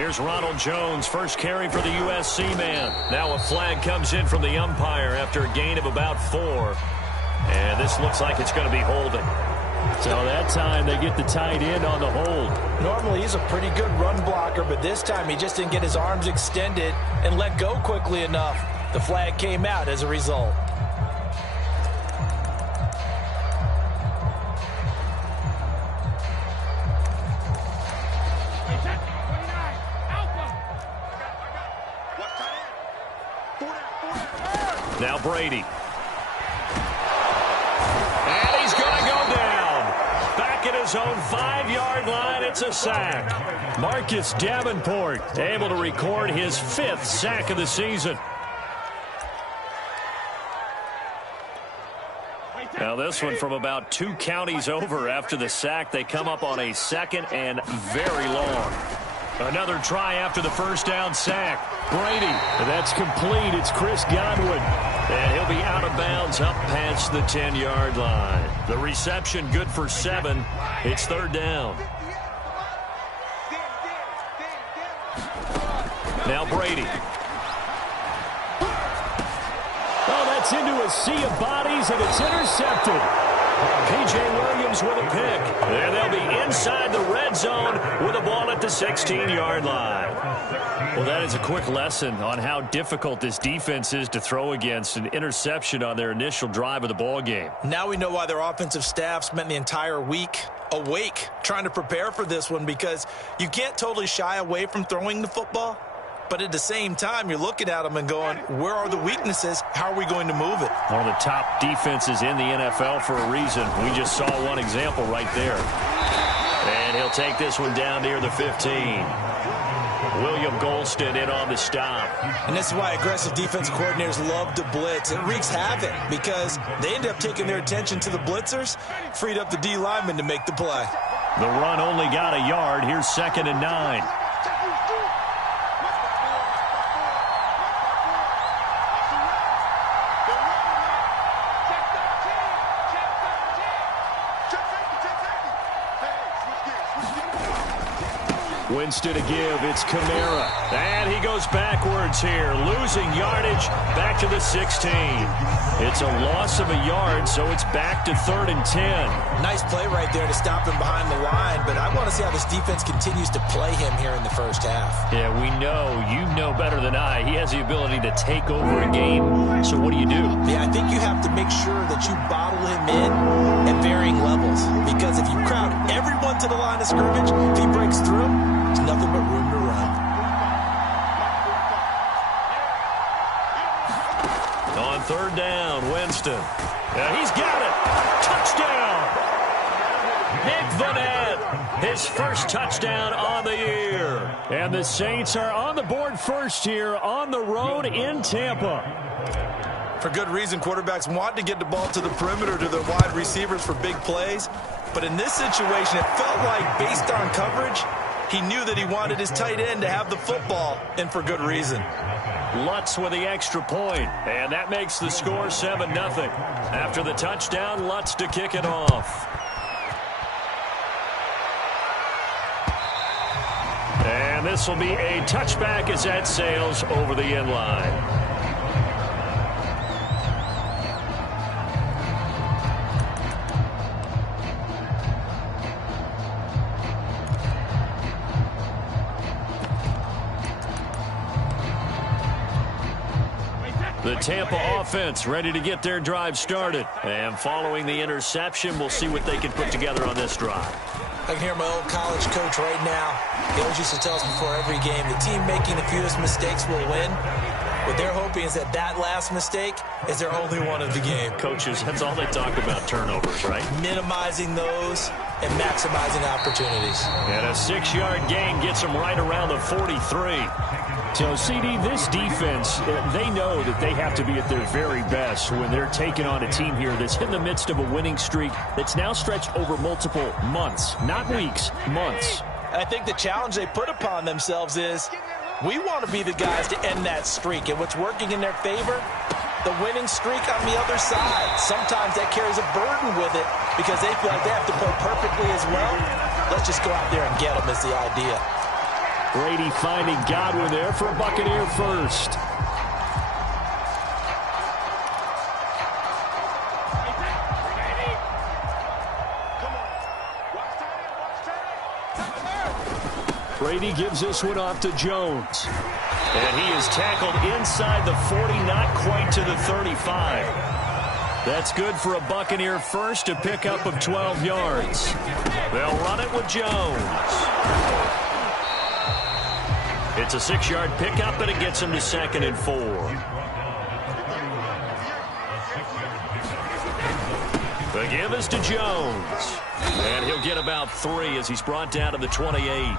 Here's Ronald Jones, first carry for the USC man. Now a flag comes in from the umpire after a gain of about 4. And this looks like it's going to be holding. So that time they get the tight end on the hold. Normally he's a pretty good run blocker, but this time he just didn't get his arms extended and let go quickly enough. The flag came out as a result. Now Brady. And he's going to go down. Back at his own 5-yard line, it's a sack. Marcus Davenport able to record his 5th sack of the season. Now this one from about 2 counties over. After the sack, they come up on a 2nd and very long. Another try after the first down sack. Brady, that's complete. It's Chris Godwin. And he'll be out of bounds up past the 10-yard line. The reception good for 7. It's 3rd down. Now Brady. Oh, that's into a sea of bodies, and it's intercepted. P.J. Williams with a pick. And they'll be inside the red zone with a ball at the 16-yard line. Well, that is a quick lesson on how difficult this defense is to throw against. An interception on their initial drive of the ball game. Now we know why their offensive staff spent the entire week awake trying to prepare for this one, because you can't totally shy away from throwing the football. But at the same time, you're looking at them and going, where are the weaknesses? How are we going to move it? One of the top defenses in the NFL for a reason. We just saw one example right there. And he'll take this one down near the 15. William Golston in on the stop. And this is why aggressive defense coordinators love to blitz. It wreaks havoc because they end up taking their attention to the blitzers, freed up the D lineman to make the play. The run only got a yard. Here's 2nd and 9. Winston to give. It's Kamara. And he goes backwards here, losing yardage back to the 16. It's a loss of a yard, so it's back to 3rd and 10. Nice play right there to stop him behind the line, but I want to see how this defense continues to play him here in the first half. Yeah, we know. You know better than I. He has the ability to take over a game. So what do you do? Yeah, I think you have to make sure that you bottle him in at varying levels, because if you crowd everyone to the line of scrimmage, if he breaks through, there's nothing but room to run. On 3rd down, Winston. He's got it. Touchdown. Nick Vanette, his first touchdown on the year. And the Saints are on the board first here on the road in Tampa. For good reason, quarterbacks want to get the ball to the perimeter to their wide receivers for big plays. But in this situation, it felt like, based on coverage, he knew that he wanted his tight end to have the football, and for good reason. Lutz with the extra point, and that makes the score 7-0. After the touchdown, Lutz to kick it off. And this will be a touchback as that sails over the end line. The Tampa offense ready to get their drive started. And following the interception, we'll see what they can put together on this drive. I can hear my old college coach right now. He always used to tell us before every game, the team making the fewest mistakes will win. What they're hoping is that that last mistake is their only one of the game. Coaches, that's all they talk about, turnovers, right? Minimizing those and maximizing opportunities. And a 6-yard gain gets them right around the 43. So, CD, this defense, they know that they have to be at their very best when they're taking on a team here that's in the midst of a winning streak that's now stretched over multiple months, not weeks, months. I think the challenge they put upon themselves is we want to be the guys to end that streak. And what's working in their favor? The winning streak on the other side. Sometimes that carries a burden with it because they feel like they have to play perfectly as well. Let's just go out there and get them is the idea. Brady finding Godwin there for a Buccaneer first. Brady gives this one off to Jones. And he is tackled inside the 40, not quite to the 35. That's good for a Buccaneer first, a pickup of 12 yards. They'll run it with Jones. It's a 6-yard pickup, and it gets him to 2nd and 4. The give is to Jones. And he'll get about 3 as he's brought down to the 28.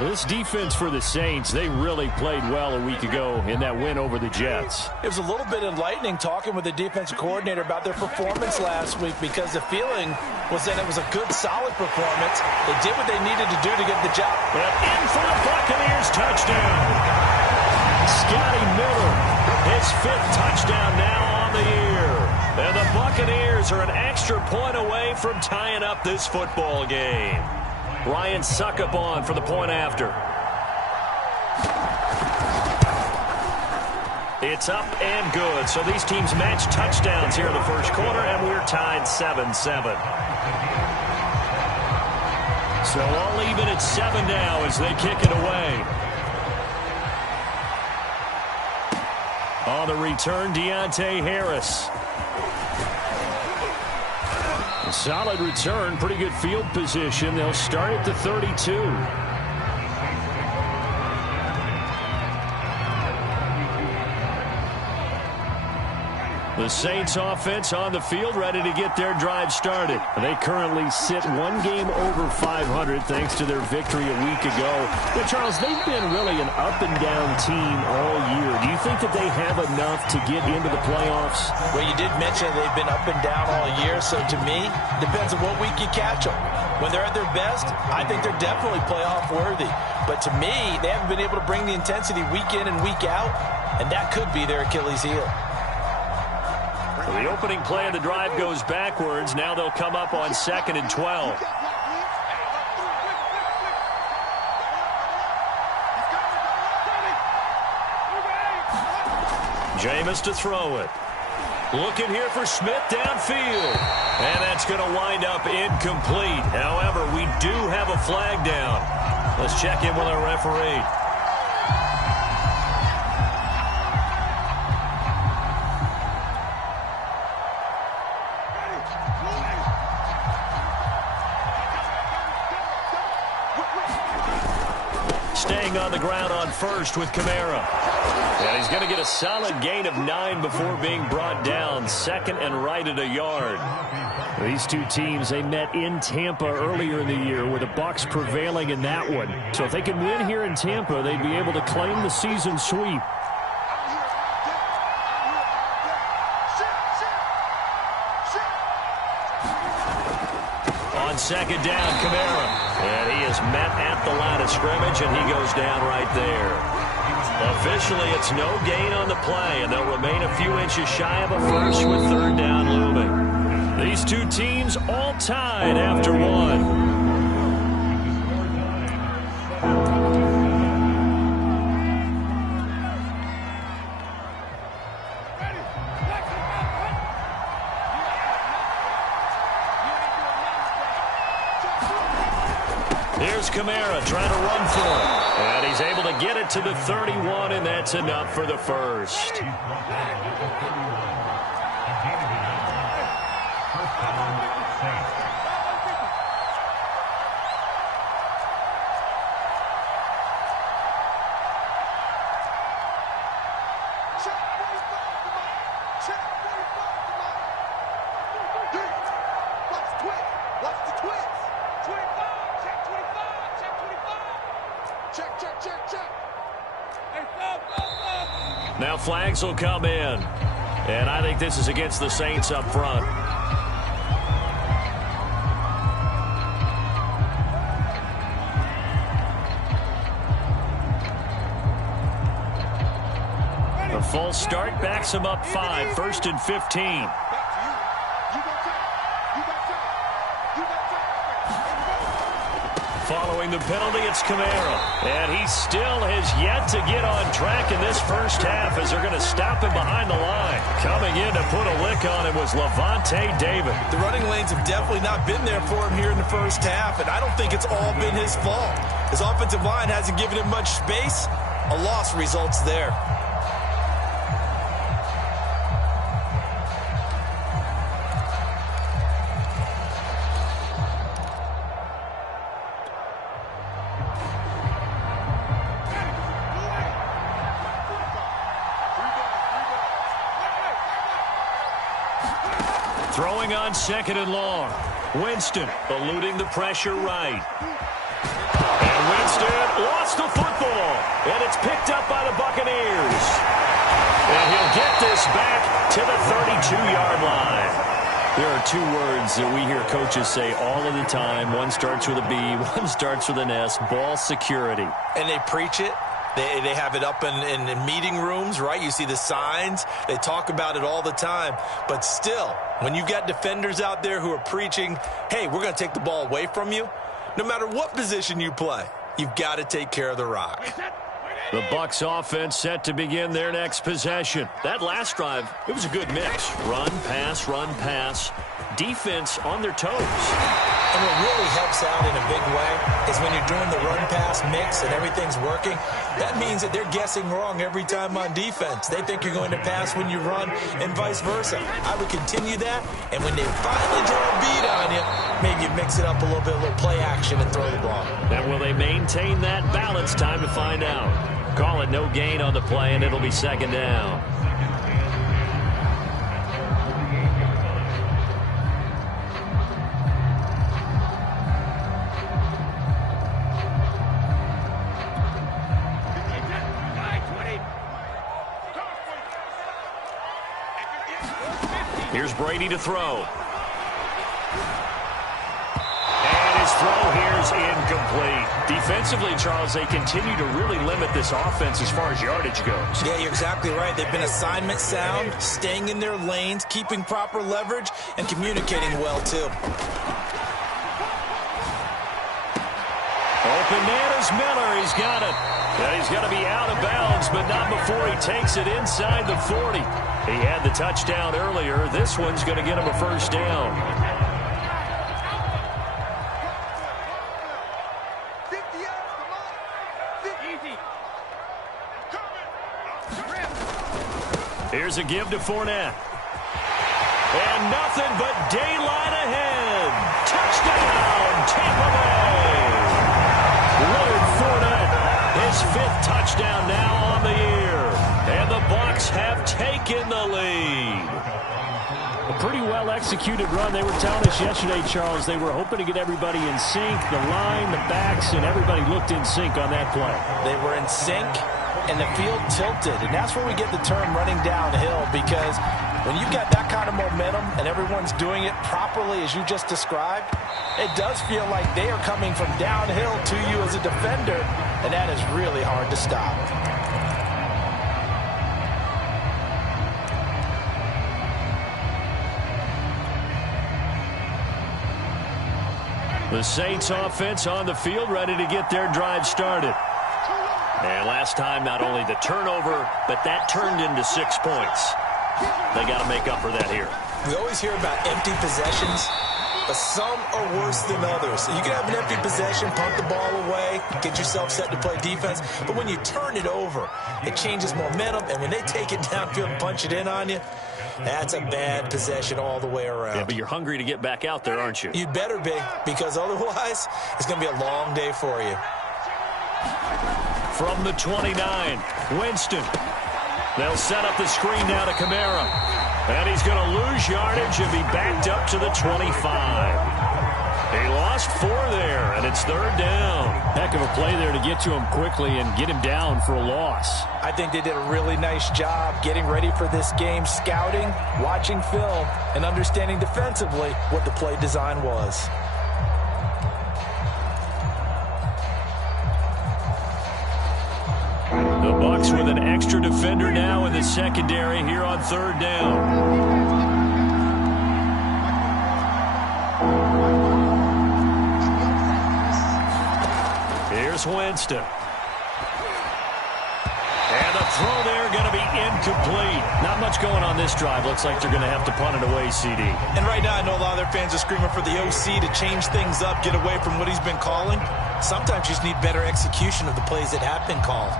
This defense for the Saints, they really played well a week ago in that win over the Jets. It was a little bit enlightening talking with the defensive coordinator about their performance last week because the feeling was that it was a good, solid performance. They did what they needed to do to get the job. But in for the Buccaneers, touchdown. Scotty Miller, his 5th touchdown now on the year. And the Buccaneers are an extra point away from tying up this football game. Ryan Suckup on for the point after. It's up and good. So these teams match touchdowns here in the first quarter, and we're tied 7-7. So all even at 7 now as they kick it away. On the return, Deontay Harris. Solid return, pretty good field position. They'll start at the 32. The Saints offense on the field, ready to get their drive started. They currently sit 1 game over 500 thanks to their victory a week ago. But Charles, they've been really an up-and-down team all year. Do you think that they have enough to get into the playoffs? Well, you did mention they've been up and down all year, so to me, depends on what week you catch them. When they're at their best, I think they're definitely playoff worthy. But to me, they haven't been able to bring the intensity week in and week out, and that could be their Achilles heel. The opening play of the drive goes backwards. Now they'll come up on 2nd and 12. Jameis to throw it. Looking here for Smith downfield. And that's going to wind up incomplete. However, we do have a flag down. Let's check in with our referee. Staying on the ground on first with Kamara. And he's going to get a solid gain of 9 before being brought down. 2nd and right at a yard. These two teams, they met in Tampa earlier in the year with the Bucs prevailing in that one. So if they can win here in Tampa, they'd be able to claim the season sweep. On 2nd down, Kamara. And he is met at the line of scrimmage, and he goes down right there. Officially, it's no gain on the play, and they'll remain a few inches shy of a first with 3rd down looming. These two teams all tied after 1. Here's Kamara trying to run for it. And he's able to get it to the 31, and that's enough for the first. Now flags will come in. And I think this is against the Saints up front. A false start backs him up 5. 1st and 15. Following the penalty, it's Kamara. And he still has yet to get on track in this first half as they're going to stop him behind the line. Coming in to put a lick on him was Levante David. The running lanes have definitely not been there for him here in the first half, and I don't think it's all been his fault. His offensive line hasn't given him much space. A loss results there. Throwing on second and long. Winston eluding the pressure right. And Winston lost the football. And it's picked up by the Buccaneers. And he'll get this back to the 32-yard line. There are two words that we hear coaches say all of the time. One starts with a B, one starts with an S. Ball security. And they preach it. They have it up in meeting rooms, right? You see the signs. They talk about it all the time. But still, when you've got defenders out there who are preaching, hey, we're going to take the ball away from you, no matter what position you play, you've got to take care of the rock. The Bucs offense set to begin their next possession. That last drive, it was a good mix. Run, pass, defense on their toes. And what really helps out in a big way is when you're doing the run-pass mix and everything's working, that means that they're guessing wrong every time on defense. They think you're going to pass when you run and vice versa. I would continue that, and when they finally draw a beat on you, maybe you mix it up a little play action and throw the ball. And will they maintain that balance? Time to find out. Call it no gain on the play, and it'll be second down. Here's Brady to throw. And his throw here is incomplete. Defensively, Charles, they continue to really limit this offense as far as yardage goes. Yeah, you're exactly right. They've been assignment sound, staying in their lanes, keeping proper leverage, and communicating well, too. Open man is Miller. He's got it. And he's going to be out of bounds, but not before he takes it inside the 40. He had the touchdown earlier. This one's going to get him a first down. Here's a give to Fournette. And nothing but daylight ahead. Touchdown, Tampa Bay. Leonard Fournette, his fifth touchdown now on the year. And the Bucs have taken the lead. A pretty well-executed run. They were telling us yesterday, Charles, they were hoping to get everybody in sync. The line, the backs, and everybody looked in sync on that play. They were in sync, and the field tilted. And that's where we get the term running downhill, because when you've got that kind of momentum and everyone's doing it properly as you just described, it does feel like they are coming from downhill to you as a defender, and that is really hard to stop. The Saints offense on the field, ready to get their drive started. And last time, not only the turnover, but that turned into 6 points. They got to make up for that here. We always hear about empty possessions, but some are worse than others. You can have an empty possession, punt the ball away, get yourself set to play defense, but when you turn it over, it changes momentum, and when they take it downfield and punch it in on you, that's a bad possession all the way around. Yeah, but you're hungry to get back out there, aren't you? You'd better be, because otherwise, it's going to be a long day for you. From the 29, Winston. They'll set up the screen now to Kamara. And he's going to lose yardage and be backed up to the 25. He lost 4 there, and it's third down. Heck of a play there to get to him quickly and get him down for a loss. I think they did a really nice job getting ready for this game, scouting, watching film, and understanding defensively what the play design was. The Bucs with an extra defender now in the secondary here on third down. Jameis Winston. And the throw there going to be incomplete. Not much going on this drive. Looks like they're going to have to punt it away, CD. And right now I know a lot of their fans are screaming for the OC to change things up, get away from what he's been calling. Sometimes you just need better execution of the plays that have been called.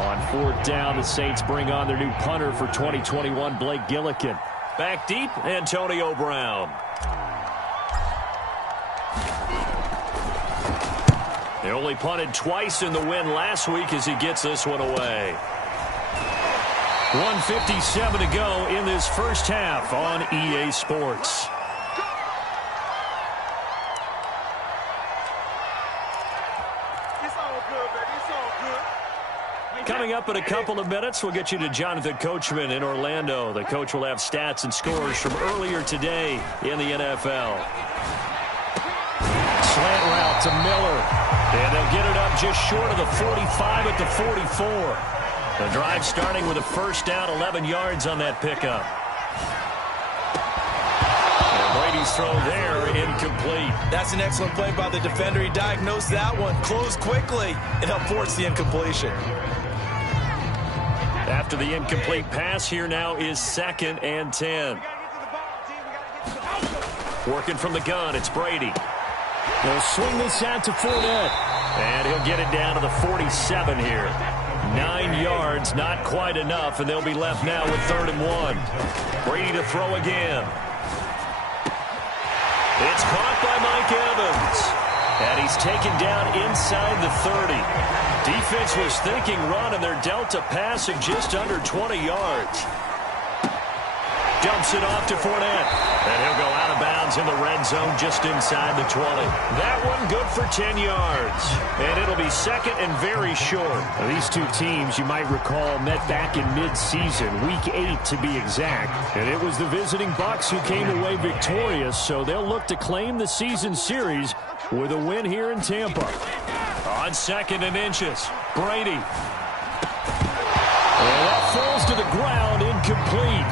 On 4th down, the Saints bring on their new punter for 2021, Blake Gillikin. Back deep, Antonio Brown. They only punted twice in the win last week as he gets this one away. 1:57 to go in this first half on EA Sports. Coming up in a couple of minutes, we'll get you to Jonathan Coachman in Orlando. The coach will have stats and scores from earlier today in the NFL. Slant route to Miller. And they'll get it up just short of the 45 at the 44. The drive starting with a first down, 11 yards on that pickup. And Brady's throw there, incomplete. That's an excellent play by the defender. He diagnosed that one, closed quickly, and helped force the incompletion. After the incomplete pass, here now is 2nd and 10. Working from the gun, it's Brady. They'll swing this out to Fournette. And he'll get it down to the 47 here. 9 yards, not quite enough, and they'll be left now with 3rd and 1. Brady to throw again. It's caught by Mike Evans. And he's taken down inside the 30. Defense was thinking run, and they're dealt a pass of just under 20 yards. Dumps it off to Fournette. And he'll go out of bounds in the red zone just inside the 20. That one good for 10 yards. And it'll be 2nd and very short. Now, these two teams, you might recall, met back in mid-season, week 8 to be exact. And it was the visiting Bucs who came away victorious, so they'll look to claim the season series with a win here in Tampa. On 2nd and inches, Brady. And that falls to the ground, incomplete.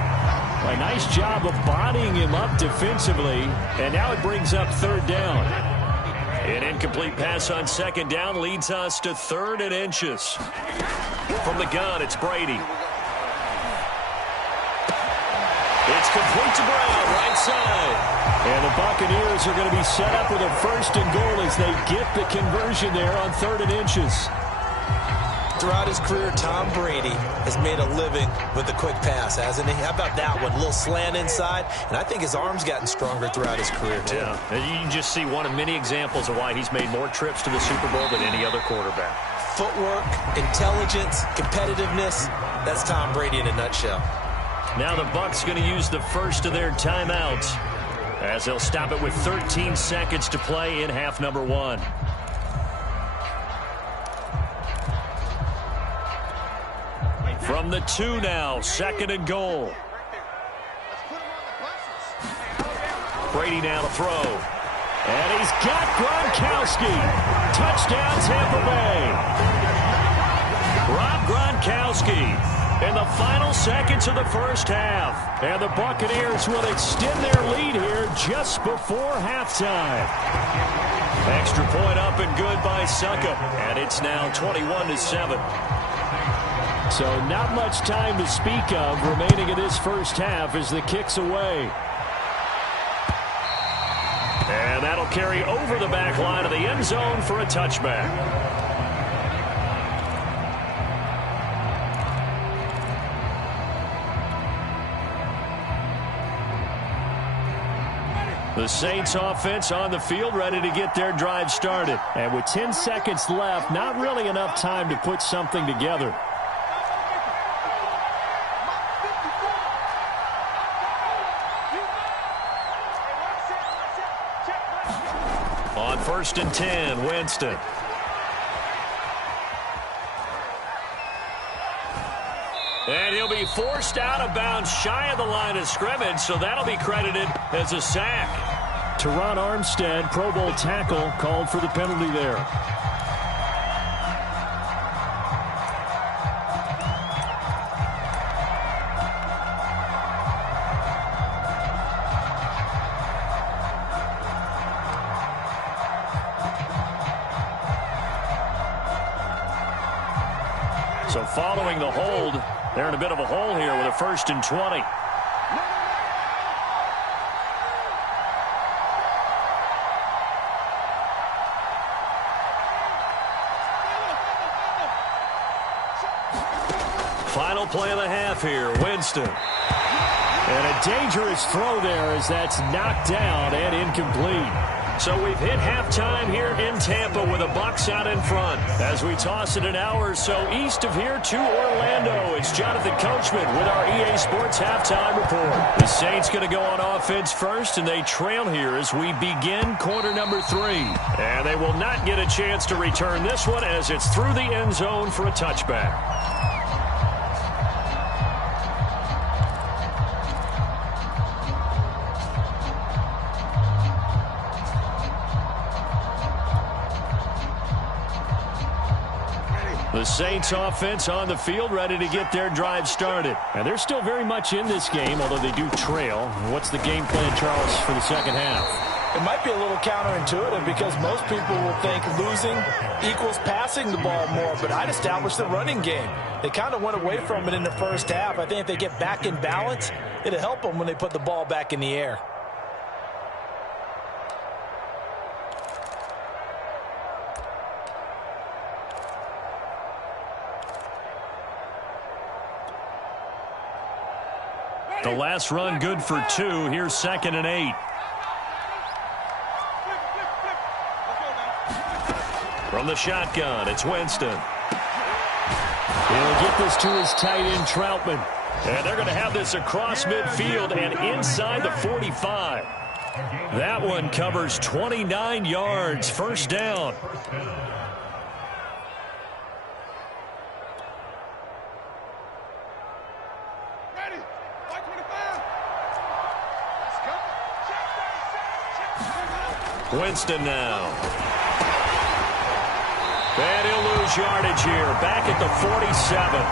A nice job of bodying him up defensively, and now it brings up 3rd down. An incomplete pass on 2nd down leads us to 3rd and inches. From the gun, it's Brady. It's complete to Brown, right side. And the Buccaneers are going to be set up with a 1st and goal as they get the conversion there on 3rd and inches. Throughout his career, Tom Brady has made a living with the quick pass, hasn't he? How about that one? A little slant inside, and I think his arm's gotten stronger throughout his career, too. Yeah, and you can just see one of many examples of why he's made more trips to the Super Bowl than any other quarterback. Footwork, intelligence, competitiveness, that's Tom Brady in a nutshell. Now the Bucs going to use the first of their timeouts as they'll stop it with 13 seconds to play in half number 1. From the 2 now, 2nd and goal. Brady now to throw. And he's got Gronkowski. Touchdown, Tampa Bay. Rob Gronkowski in the final seconds of the first half. And the Buccaneers will extend their lead here just before halftime. Extra point up and good by Suckup. And it's now 21-7. So not much time to speak of remaining in this first half as the kick's away. And that'll carry over the back line of the end zone for a touchback. The Saints offense on the field ready to get their drive started. And with 10 seconds left, not really enough time to put something together. On 1st and 10, Winston. And he'll be forced out of bounds shy of the line of scrimmage, so that'll be credited as a sack. Teron Armstead, Pro Bowl tackle, called for the penalty there. So following the hold, they're in a bit of a hole here with a 1st and 20. Final play of the half here, Winston. And a dangerous throw there as that's knocked down and incomplete. So we've hit halftime here in Tampa with the Bucs out in front. As we toss it an hour or so east of here to Orlando, it's Jonathan Coachman with our EA Sports Halftime Report. The Saints going to go on offense first, and they trail here as we begin quarter number 3. And they will not get a chance to return this one as it's through the end zone for a touchback. The Saints offense on the field, ready to get their drive started. And they're still very much in this game, although they do trail. What's the game plan, Charles, for the second half? It might be a little counterintuitive because most people will think losing equals passing the ball more, but I'd establish the running game. They kind of went away from it in the first half. I think if they get back in balance, it'll help them when they put the ball back in the air. The last run good for 2. Here's 2nd and 8. From the shotgun, it's Winston. He'll get this to his tight end, Troutman. And they're going to have this across midfield and inside the 45. That one covers 29 yards. First down. Winston now. And he'll lose yardage here. Back at the 47.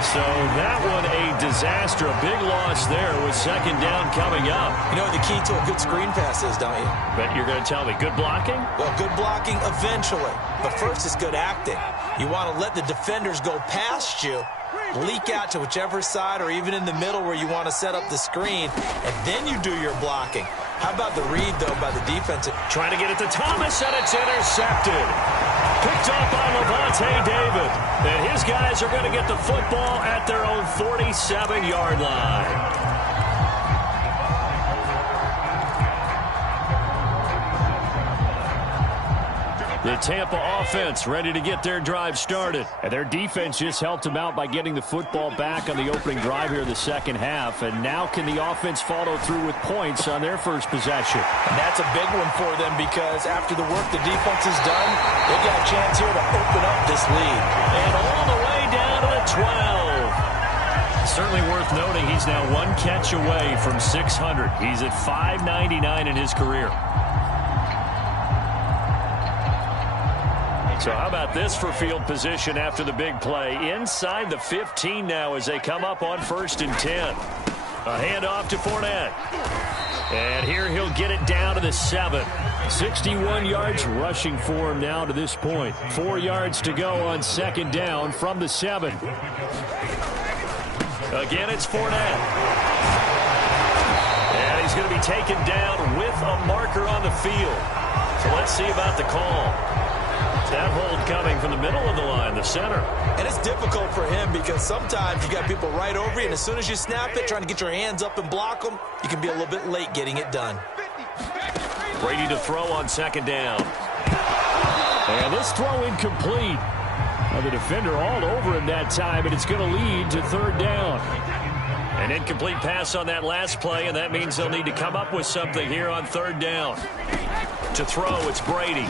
So that one a disaster. A big loss there with 2nd down coming up. You know what the key to a good screen pass is, don't you? But you're going to tell me good blocking? Well, good blocking eventually. But first is good acting. You want to let the defenders go past you, leak out to whichever side or even in the middle where you want to set up the screen, and then you do your blocking. How about the read, though, by the defense? Trying to get it to Thomas, and it's intercepted. Picked off by Levante David. And his guys are going to get the football at their own 47-yard line. The Tampa offense ready to get their drive started. And their defense just helped them out by getting the football back on the opening drive here in the second half. And now can the offense follow through with points on their first possession? And that's a big one for them because after the work the defense has done, they've got a chance here to open up this lead. And all the way down to the 12. Certainly worth noting he's now 1 catch away from 600. He's at 599 in his career. So how about this for field position after the big play? Inside the 15 now as they come up on 1st and 10. A handoff to Fournette. And here he'll get it down to the 7. 61 yards rushing for him now to this point. 4 yards to go on 2nd down from the 7. Again, it's Fournette. And he's going to be taken down with a marker on the field. So let's see about the call. That hold coming from the middle of the line, the center. And it's difficult for him because sometimes you got people right over you, and as soon as you snap it, trying to get your hands up and block them, you can be a little bit late getting it done. Brady to throw on 2nd down. And this throw incomplete. Well, the defender all over him that time, and it's going to lead to 3rd down. An incomplete pass on that last play, and that means they'll need to come up with something here on 3rd down. To throw, it's Brady.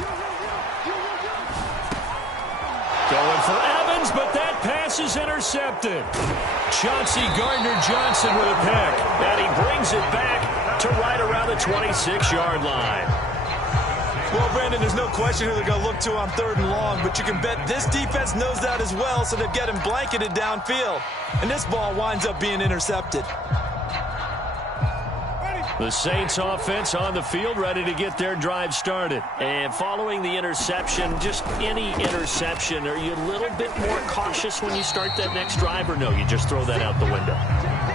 Going for Evans, but that pass is intercepted. Chauncey Gardner-Johnson with a pick, and he brings it back to right around the 26-yard line. Well, Brandon, there's no question who they're going to look to on 3rd and long, but you can bet this defense knows that as well, so they've got him blanketed downfield. And this ball winds up being intercepted. The Saints offense on the field, ready to get their drive started. And following the interception, just any interception, are you a little bit more cautious when you start that next drive, or no, you just throw that out the window?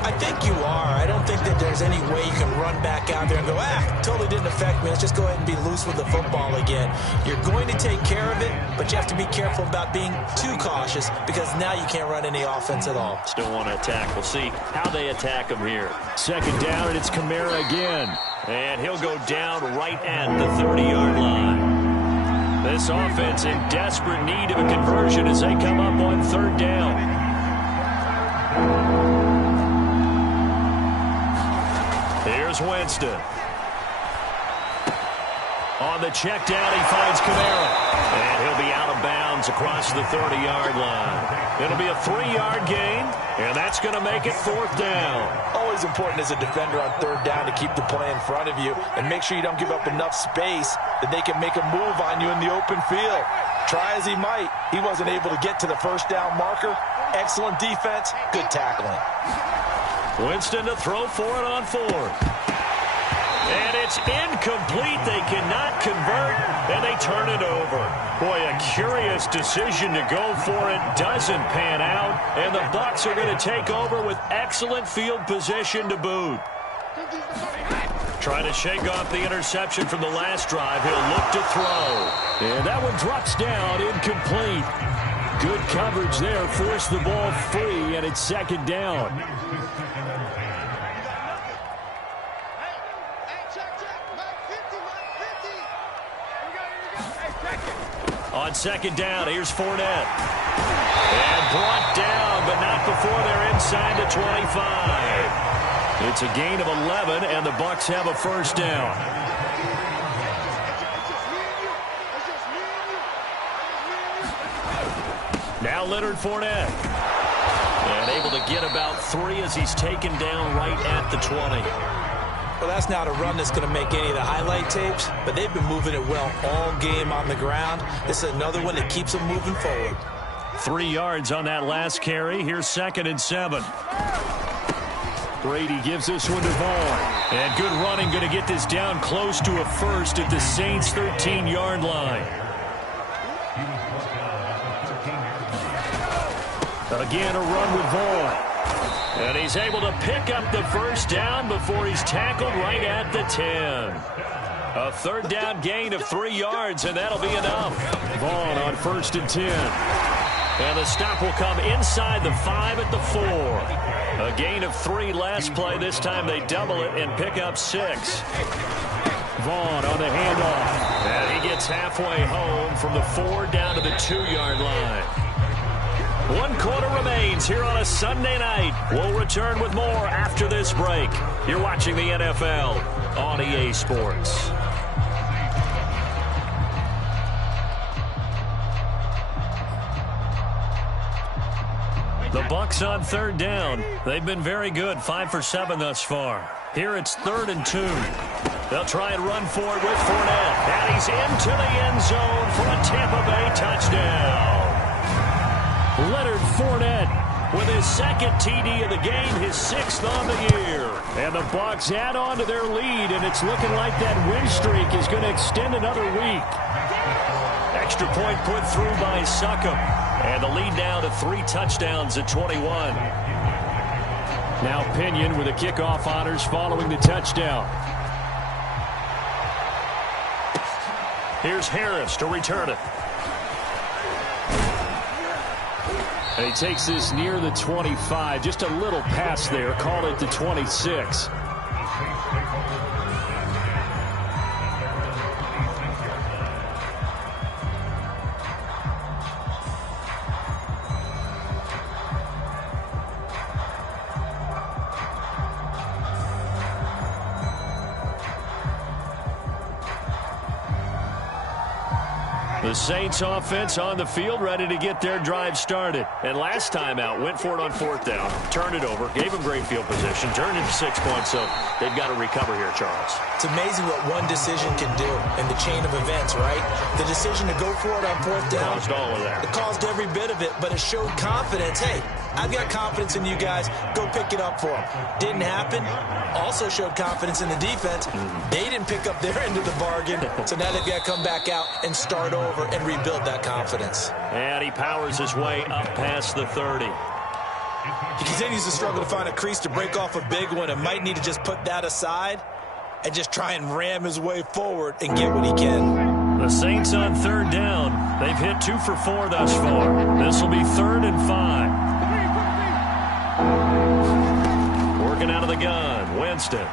I think you are. I don't think that there's any way you can run back out there and go, totally didn't affect me. Let's just go ahead and be loose with the football again. You're going to take care of it, but you have to be careful about being too cautious because now you can't run any offense at all. Still want to attack. We'll see how they attack him here. Second down, and it's Kamara again. And he'll go down right at the 30-yard line. This offense in desperate need of a conversion as they come up on third down. Here's Winston. On the check down, he finds Kamara. And he'll be out of bounds across the 30-yard line. It'll be a 3-yard gain, and that's going to make it fourth down. Always important as a defender on third down to keep the play in front of you and make sure you don't give up enough space that they can make a move on you in the open field. Try as he might, he wasn't able to get to the first down marker. Excellent defense, good tackling. Winston to throw for it on fourth. And it's incomplete. They cannot convert, and they turn it over. Boy, a curious decision to go for it. Doesn't pan out, and the Bucs are going to take over with excellent field position to boot. Trying to shake off the interception from the last drive. He'll look to throw. And that one drops down, incomplete. Good coverage there. Forced the ball free, and it's second down. On second down, here's Fournette. And brought down, but not before they're inside the 25. It's a gain of 11, and the Bucs have a first down. Now Leonard Fournette. And able to get about 3 as he's taken down right at the 20. Well, that's not a run that's going to make any of the highlight tapes, but they've been moving it well all game on the ground. This is another one that keeps them moving forward. 3 yards on that last carry. Here's 2nd and 7. Brady gives this one to Vaughn. And good running, going to get this down close to a first at the Saints' 13-yard line. Again, a run with Vaughn. And he's able to pick up the first down before he's tackled right at the 10. A third down gain of 3 yards, and that'll be enough. Vaughn on 1st and 10. And the stop will come inside the 5 at the 4. A gain of 3 last play. This time they double it and pick up 6. Vaughn on the handoff. And he gets halfway home from the 4 down to the 2-yard line. 1 quarter remains here on a Sunday night. We'll return with more after this break. You're watching the NFL on EA Sports. The Bucs on third down. They've been very good, 5 for 7 thus far. Here it's 3rd and 2. They'll try and run for it with Fournette. And he's into the end zone for a Tampa Bay touchdown. Leonard Fournette with his 2nd TD of the game, his 6th on the year. And the Bucs add on to their lead, and it's looking like that win streak is going to extend another week. Extra point put through by Succop. And the lead now to 3 touchdowns at 21. Now Pinion with the kickoff honors following the touchdown. Here's Harris to return it. And he takes this near the 25. Just a little pass there. Call it the 26. The Saints offense on the field, ready to get their drive started. And last time out, went for it on 4th down, turned it over, gave them great field position, turned into 6 points, so they've got to recover here, Charles. It's amazing what one decision can do in the chain of events, right? The decision to go for it on 4th down. Caused all of that. It caused every bit of it, but it showed confidence. Hey, I've got confidence in you guys. Go pick it up for them. Didn't happen. Also showed confidence in the defense. They didn't pick up their end of the bargain, so now they've got to come back out and start over and rebuild that confidence. And he powers his way up past the 30. He continues to struggle to find a crease to break off a big one and might need to just put that aside and just try and ram his way forward and get what he can. The Saints on third down. They've hit 2 for 4 thus far. This will be 3rd and 5. Working out of the gun, Winston.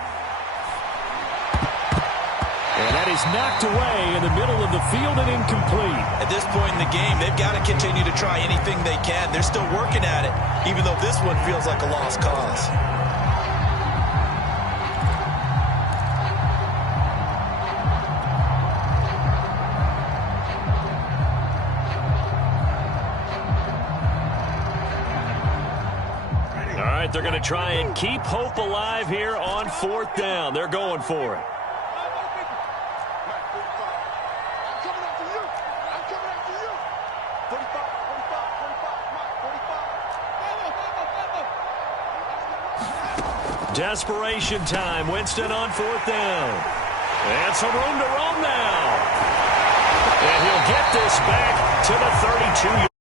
And that is knocked away in the middle of the field and incomplete. At this point in the game, they've got to continue to try anything they can. They're still working at it, even though this one feels like a lost cause. All right, they're going to try and keep hope alive here on 4th down. They're going for it. Desperation time. Winston on 4th down. And some room to roam now. And he'll get this back to the 32.